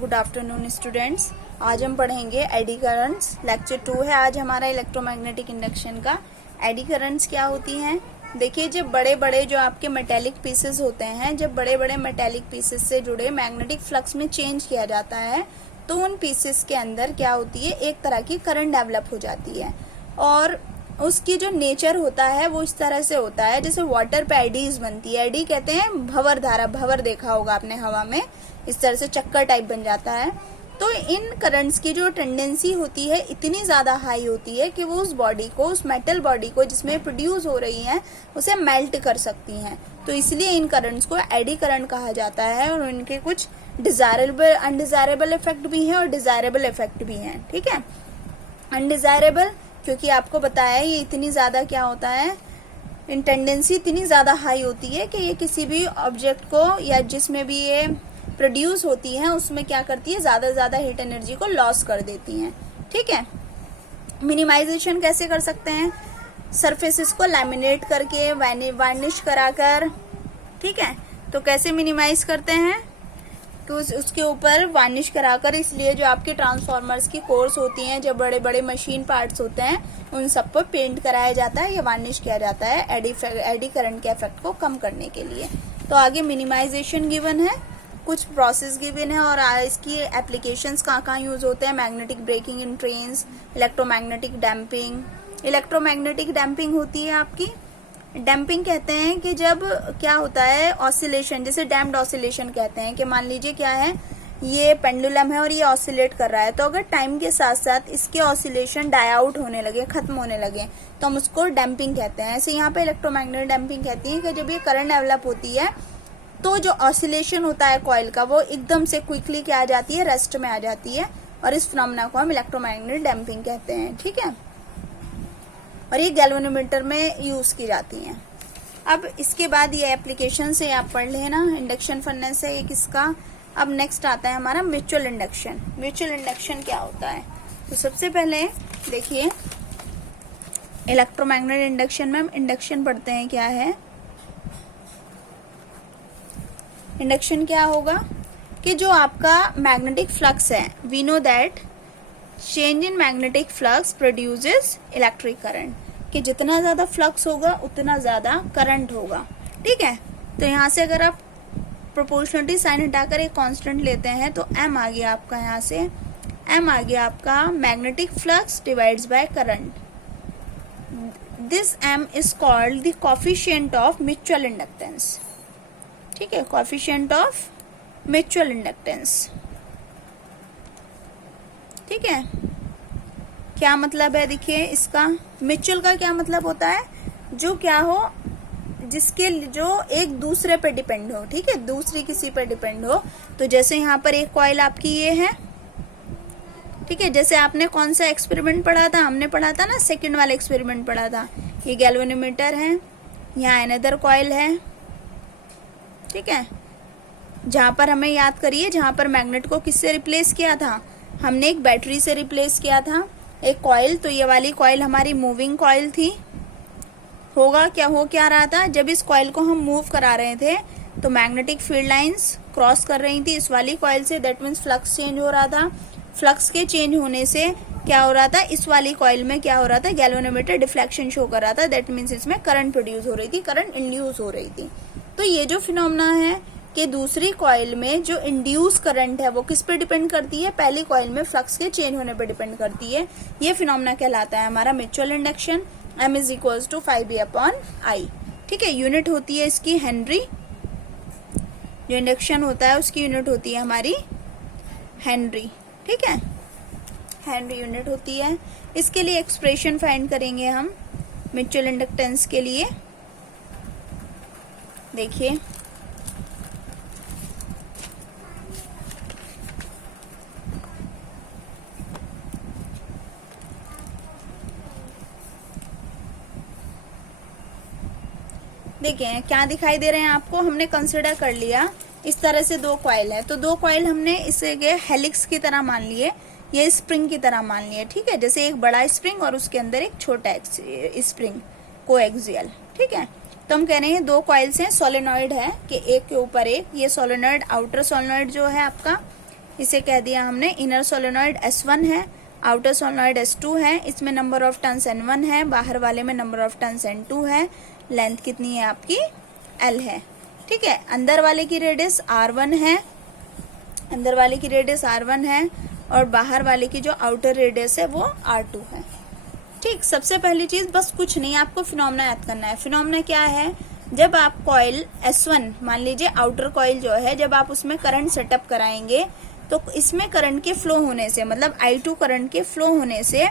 Good afternoon students. आज हम पढ़ेंगे एडी करंट्स। लेक्चर 2 है आज हमारा इलेक्ट्रोमैग्नेटिक इंडक्शन का। एडी करंट्स क्या होती हैं? देखिए, जब बड़े बड़े जो आपके मेटेलिक पीसेस होते हैं, जब बड़े बड़े मेटेलिक पीसेस से जुड़े मैग्नेटिक फ्लक्स में चेंज किया जाता है तो उन पीसेस के अंदर क्या होती है, एक तरह की करंट डेवलप हो जाती है। और उसकी जो नेचर होता है वो इस तरह से होता है, जैसे वाटर पे एडीज बनती है। एडी कहते हैं भंवर धारा। भंवर देखा होगा आपने हवा में, इस तरह से चक्कर टाइप बन जाता है। तो इन करंट्स की जो टेंडेंसी होती है इतनी ज्यादा हाई होती है कि वो उस बॉडी को, उस मेटल बॉडी को जिसमें प्रोड्यूस हो रही है, उसे मेल्ट कर सकती हैं। तो इसलिए इन करंट्स को एडी करंट कहा जाता है। और इनके कुछ डिजायरेबल, अनडिजायरेबल इफेक्ट भी हैं और डिजायरेबल इफेक्ट भी हैं। ठीक है, अनडिजायरेबल क्योंकि आपको बताया ये इतनी ज्यादा क्या होता है, इन टेंडेंसी इतनी ज्यादा हाई होती है कि ये किसी भी ऑब्जेक्ट को या जिसमें भी ये प्रोड्यूस होती है उसमें क्या करती है, ज्यादा से ज्यादा हीट एनर्जी को लॉस कर देती हैं। ठीक है, मिनिमाइजेशन कैसे कर सकते हैं? सरफेसेस को लैमिनेट करके, वार्निश कराकर। ठीक है, तो कैसे मिनिमाइज करते हैं? तो उसके ऊपर वार्निश कराकर, इसलिए जो आपके ट्रांसफॉर्मर्स की कोर्स होती हैं, जो बड़े बड़े मशीन पार्ट्स होते हैं, उन सब पर पेंट कराया जाता है या वार्निश किया जाता है एडी करंट के इफेक्ट को कम करने के लिए। तो आगे मिनिमाइजेशन गिवन है, कुछ प्रोसेस गिवन है और इसकी एप्लीकेशंस कहाँ कहाँ यूज होते हैं। Magnetic braking in trains, electromagnetic damping. Electromagnetic damping होती है आपकी, डैम्पिंग कहते हैं कि जब क्या होता है, ऑसिलेशन, जैसे डैम्प्ड ऑसिलेशन कहते हैं कि मान लीजिए क्या है, ये पेंडुलम है और ये ऑसिलेट कर रहा है, तो अगर टाइम के साथ साथ इसके ऑसिलेशन डाई आउट होने लगे, खत्म होने लगे, तो हम उसको डैम्पिंग कहते हैं। ऐसे यहाँ पे इलेक्ट्रोमैग्नेटिक डैम्पिंग कहती है कि जब ये करंट डेवलप होती है तो जो ऑसिलेशन होता है कॉइल का, वो एकदम से क्विकली क्या आ जाती है, रेस्ट में आ जाती है, और इस फिनोमेना को हम इलेक्ट्रोमैग्नेटिक डैम्पिंग कहते हैं। ठीक है, और ये गैल्वेनोमीटर में यूज की जाती हैं। अब इसके बाद ये एप्लीकेशन से आप पढ़ लेना, इंडक्शन फर्नेस है एक इसका। अब नेक्स्ट आता है हमारा म्यूचुअल इंडक्शन। म्यूचुअल इंडक्शन क्या होता है? तो सबसे पहले देखिए, इलेक्ट्रोमैग्नेटिक इंडक्शन में हम इंडक्शन पढ़ते हैं क्या है। इंडक्शन क्या होगा कि जो आपका मैग्नेटिक फ्लक्स है, we know that change in magnetic flux produces electric current, कि जितना ज्यादा फ्लक्स होगा उतना ज्यादा करंट होगा। ठीक है, तो यहाँ से अगर आप प्रोपोर्शनलिटी साइन हटाकर एक कांस्टेंट लेते हैं तो m आ गया आपका, यहाँ से m आ गया आपका magnetic flux divides by current. This m is called the coefficient of mutual inductance. ठीक है, कोफिशिएंट ऑफ म्यूचुअल इंडक्टेंस। ठीक है, क्या मतलब है? देखिए, इसका म्यूचुअल का क्या मतलब होता है, जो क्या हो, जिसके जो एक दूसरे पे डिपेंड हो। ठीक है, दूसरी किसी पे डिपेंड हो। तो जैसे यहाँ पर एक कॉइल आपकी ये है। ठीक है, जैसे आपने कौन सा एक्सपेरिमेंट पढ़ा था, हमने पढ़ा था ना, सेकंड वाला एक्सपेरिमेंट पढ़ा था। ये गैल्वेनोमीटर है, यहाँ अनदर कॉइल है। ठीक है, जहां पर हमें याद करिए, जहां पर मैग्नेट को किससे रिप्लेस किया था, हमने एक बैटरी से रिप्लेस किया था, एक कॉइल। तो ये वाली कॉइल हमारी मूविंग कॉइल थी। होगा क्या, हो क्या रहा था, जब इस कॉइल को हम मूव करा रहे थे तो मैग्नेटिक फील्ड लाइंस क्रॉस कर रही थी इस वाली कॉइल से। दैट मीन्स फ्लक्स चेंज हो रहा था। फ्लक्स के चेंज होने से क्या हो रहा था, इस वाली कॉइल में क्या हो रहा था, गैल्वेनोमीटर डिफ्लेक्शन शो कर रहा था। दैट मीन्स इसमें करंट प्रोड्यूस हो रही थी, करंट इंड्यूस हो रही थी। तो ये जो फिनोमेना है कि दूसरी कॉइल में जो इंड्यूस करंट है वो किस पे डिपेंड करती है, पहली कॉइल में फ्लक्स के चेंज होने पे डिपेंड करती है। ये फिनोमेना कहलाता है हमारा mutual induction. m is equals to 5a/I। ठीक है, यूनिट होती है इसकी हेनरी। जो इंडक्शन होता है उसकी यूनिट होती है हमारी हेनरी। ठीक है, हेनरी यूनिट होती है। इसके लिए एक्सप्रेशन फाइंड करेंगे हम म्यूचुअल इंडक्टेंस के लिए। देखिए, देखिए क्या दिखाई दे रहे हैं आपको, हमने कंसिडर कर लिया इस तरह से दो कॉइल है, तो दो कॉइल हमने इसे हेलिक्स की तरह मान लिए, ये स्प्रिंग की तरह मान लिए। ठीक है, जैसे एक बड़ा स्प्रिंग और उसके अंदर एक छोटा स्प्रिंग, कोएक्सियल। ठीक है, तो हम कह रहे हैं दो कॉइल्स हैं, सोलेनॉइड है कि एक के ऊपर एक, ये सोलेनॉइड, आउटर सोलेनॉइड जो है आपका, इसे कह दिया हमने इनर सोलेनॉइड S1 है, आउटर सोलेनॉइड S2 है, इसमें नंबर ऑफ टर्न्स N1 है, बाहर वाले में नंबर ऑफ टर्न्स N2 है, लेंथ कितनी है आपकी L है। ठीक है, अंदर वाले की रेडियस R1 है, अंदर वाले की रेडियस R1 है और बाहर वाले की जो आउटर रेडियस है वो R2 है। ठीक, सबसे पहली चीज बस कुछ नहीं, आपको फिनोमेना याद करना है। फिनोमेना क्या है, जब आप कॉइल S1 मान लीजिए आउटर कॉइल जो है, जब आप उसमें करंट सेटअप कराएंगे तो इसमें करंट के फ्लो होने से, मतलब I2 करंट के फ्लो होने से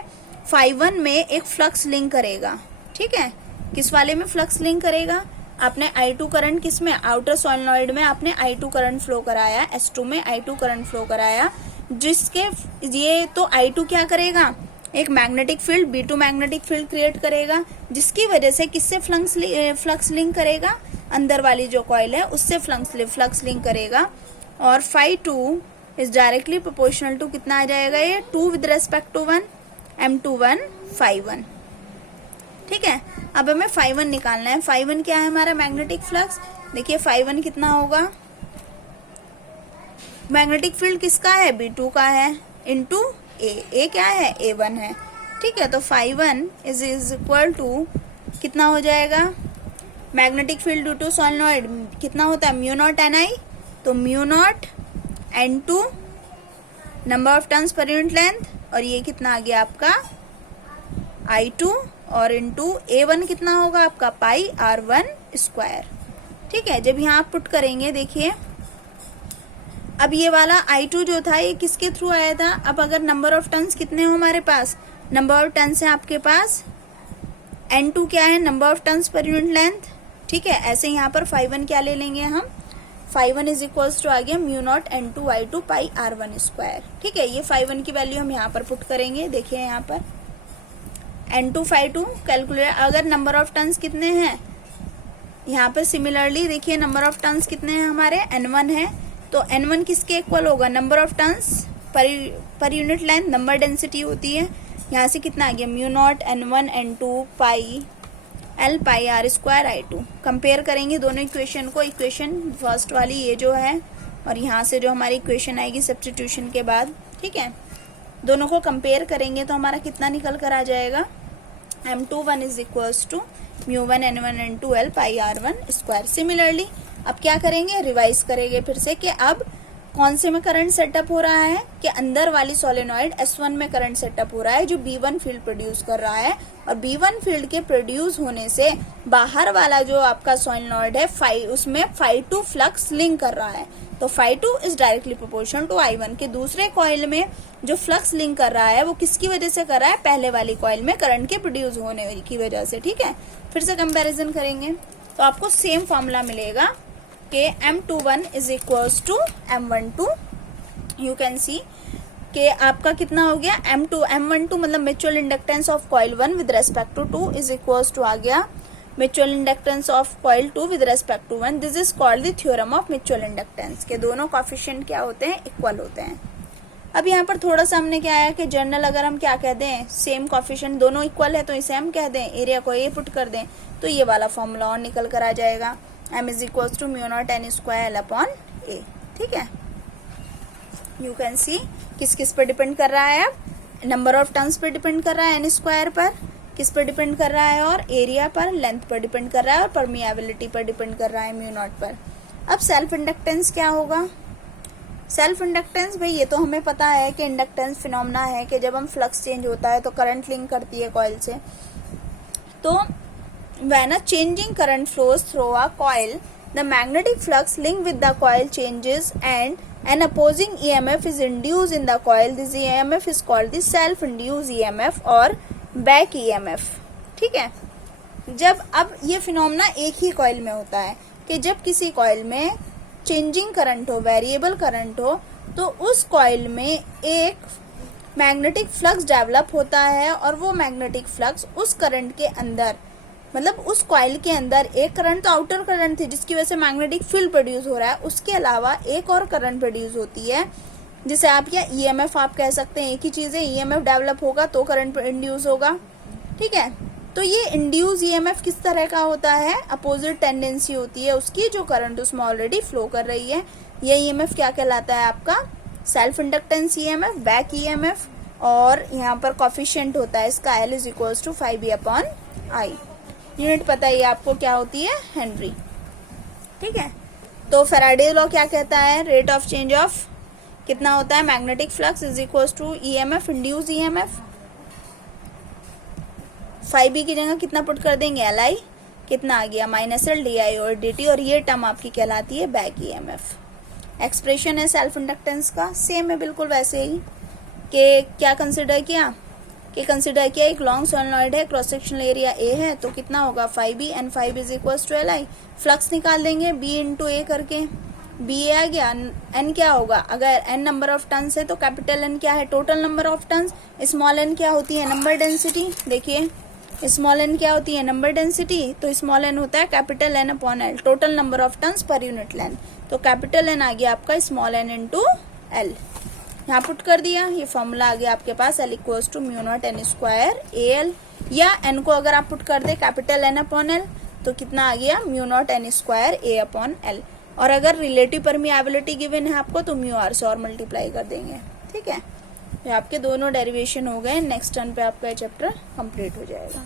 Φ1 में एक फ्लक्स लिंक करेगा। ठीक है, किस वाले में फ्लक्स लिंक करेगा, आपने I2 करंट किस में, आउटर सोलेनॉइड में आपने I2 करंट फ्लो कराया, S2 में I2 करंट फ्लो कराया, जिसके ये तो I2 क्या करेगा, एक magnetic field B2 magnetic field create करेगा, जिसकी वजह से किससे फ्लक्स लिंक करेगा, अंदर वाली जो कॉइल है उससे फ्लक्स लिंक करेगा। और Φ2 इज डायरेक्टली प्रोपोर्शनल टू कितना आ जाएगा, ये 2 विद रेस्पेक्ट टू 1, M21 Φ1। ठीक है, अब हमें Φ1 निकालना है। Φ1 क्या है हमारा, मैग्नेटिक फ्लक्स। देखिए Φ1 कितना होगा, मैग्नेटिक फील्ड किसका है, B2 का है, इनटू ए क्या है, A1 है। ठीक है, तो Φ1 इज इक्वल टू कितना हो जाएगा, magnetic field due to solenoid कितना होता है, म्यू नॉट Ni, तो mu nought N2 number of turns पर यूनिट लेंथ, और ये कितना आ गया आपका I2 और इनटू A1 कितना होगा आपका पाई R1 स्क्वायर। ठीक है, जब यहाँ आप पुट करेंगे, देखिए अब ये वाला I2 जो था ये किसके थ्रू आया था, अब अगर नंबर ऑफ टर्न्स कितने हो हमारे पास, नंबर ऑफ टर्न्स है आपके पास N2 क्या है, नंबर ऑफ टर्न्स पर यूनिट लेंथ। ठीक है, ऐसे यहाँ पर Φ1 क्या ले लेंगे हम, Φ1 इज इक्वल्स टू आ गया म्यू नॉट N2 I2 पाई R1 स्क्वायर। ठीक है, ये Φ1 की वैल्यू हम यहाँ पर पुट करेंगे। देखिए यहाँ पर N2 Φ2 कैलकुलेट, अगर नंबर ऑफ टर्न्स कितने हैं, यहाँ पर सिमिलरली देखिए नंबर ऑफ टर्न्स कितने हैं हमारे, N1 है, तो N1 किसके इक्वल होगा, नंबर ऑफ टर्न्स पर यूनिट लेंथ, नंबर डेंसिटी होती है। यहाँ से कितना आ गया, म्यू नॉट N1 N2 पाई L पाई R स्क्वायर I2। कंपेयर करेंगे दोनों इक्वेशन को, इक्वेशन फर्स्ट वाली ये जो है और यहाँ से जो हमारी इक्वेशन आएगी सब्स्टिट्यूशन के बाद। ठीक है, दोनों को कंपेयर करेंगे तो हमारा कितना निकल कर आ जाएगा, M21 is equals to mu N1 N2 L pi R1 square. Similarly अब क्या करेंगे, रिवाइज करेंगे फिर से कि अब कौन से में करंट सेटअप हो रहा है, कि अंदर वाली सोलेनॉइड S1 में करंट सेटअप हो रहा है जो B1 फील्ड प्रोड्यूस कर रहा है, और B1 फील्ड के प्रोड्यूस होने से बाहर वाला जो आपका सोलेनॉइड है उसमें Φ2 फ्लक्स लिंक कर रहा है, तो Φ2 is directly proportional to I1 के दूसरे कॉइल में जो फ्लक्स लिंक कर रहा है वो किसकी वजह से कर रहा है, पहले वाली कॉइल में करंट के प्रोड्यूस होने की वजह से। ठीक है, फिर से कंपेरिजन करेंगे तो आपको सेम फॉर्मूला मिलेगा कि M21 is equals to M12। You can see कि आपका कितना हो गया, M12 मतलब mutual inductance of coil 1 with respect to 2 is equals to आ गया mutual inductance of coil 2 with respect to 1। This is called the theorem of mutual inductance, के दोनों कोएफिशिएंट क्या होते हैं, इक्वल होते हैं। अब यहाँ पर थोड़ा सा हमने क्या है कि जनरल अगर हम क्या कह दें, सेम कोएफिशिएंट दोनों इक्वल है तो इसे हम कह दें, एरिया को ये पुट कर दें तो ये वाला फॉर्मूला और निकल कर आ जाएगा, M is equals to mu not N square L upon A। ठीक है, यू कैन सी किस किस पर डिपेंड कर रहा है, अब नंबर ऑफ टर्न्स पर डिपेंड कर रहा है, N स्क्वायर पर किस पर डिपेंड कर रहा है, और एरिया पर, लेंथ पर डिपेंड कर रहा है, और परमिएबिलिटी पर डिपेंड कर रहा है म्यू नॉट पर। अब सेल्फ इंडक्टेंस क्या होगा, सेल्फ इंडक्टेंस भाई ये तो हमें पता है कि इंडक्टेंस फिनोमेना है कि जब हम फ्लक्स चेंज होता है तो करंट लिंक करती है कॉइल से, तो when a changing current flows through a coil, the magnetic flux linked with the coil changes and an opposing EMF is induced in the coil. This EMF is called the self-induced EMF और back EMF। ठीक है, जब अब ये phenomena एक ही coil में होता है कि जब किसी कॉइल में चेंजिंग करंट हो, वेरिएबल करंट हो, तो उस कॉइल में एक मैग्नेटिक फ्लक्स डेवलप होता है, और वो मैग्नेटिक फ्लक्स उस करंट के अंदर, मतलब उस कॉइल के अंदर एक करंट तो आउटर करंट थी जिसकी वजह से मैग्नेटिक फील्ड प्रोड्यूस हो रहा है, उसके अलावा एक और करंट प्रोड्यूस होती है जिसे आप या ईएमएफ आप कह सकते हैं, एक ही चीज है, ईएमएफ डेवलप होगा तो करंट इंड्यूस होगा। ठीक है, तो ये इंड्यूस ईएमएफ किस तरह का होता है, अपोजिट टेंडेंसी होती है उसकी, जो करंट उसमें ऑलरेडी फ्लो कर रही है। ये ईएमएफ क्या कहलाता है आपका, self inductance EMF, back EMF, और यहाँ पर कॉफिशिएंट होता है इसका L is equals to 5E/I। Unit पता ही आपको क्या होती है, हेनरी। ठीक है, तो फैराडे लॉ क्या कहता है, रेट ऑफ चेंज ऑफ कितना होता है, magnetic flux is equals to EMF induce EMF. 5B की जगह कितना पुट कर देंगे, Li, कितना आ गया -L di और dt, और ये टर्म आपकी कहलाती है बैक ईएमएफ। एक्सप्रेशन है सेल्फ इंडक्टेंस का, सेम है बिल्कुल वैसे ही कि क्या कंसिडर किया, एक लॉन्ग सोलेनॉइड है, क्रॉस सेक्शनल एरिया A है, तो कितना होगा 5B and 5 is equals to Li। Flux निकाल देंगे B इंटू A करके, B आ गया, N क्या होगा, अगर N नंबर ऑफ टन्स है तो कैपिटल N क्या है, total number of turns, small n क्या होती है, नंबर डेंसिटी। देखिए स्मॉल n क्या होती है, नंबर डेंसिटी, तो स्मॉल n होता है capital N upon L, total number of turns पर यूनिट लेंथ, तो कैपिटल N आ गया आपका स्मॉल n इंटू L। यहाँ पुट कर दिया, ये फॉर्मूला आ गया आपके पास, L equals to mu not N square AL, या N को अगर आप पुट कर दे कैपिटल N अपॉन L तो कितना आ गया, mu naught N square A upon L, और अगर रिलेटिव परमिएबिलिटी गिवन है आपको तो म्यू आर से और मल्टीप्लाई कर देंगे। ठीक है, ये आपके दोनों डेरिवेशन हो गए। नेक्स्ट टर्न पे आपका चैप्टर कंप्लीट हो जाएगा।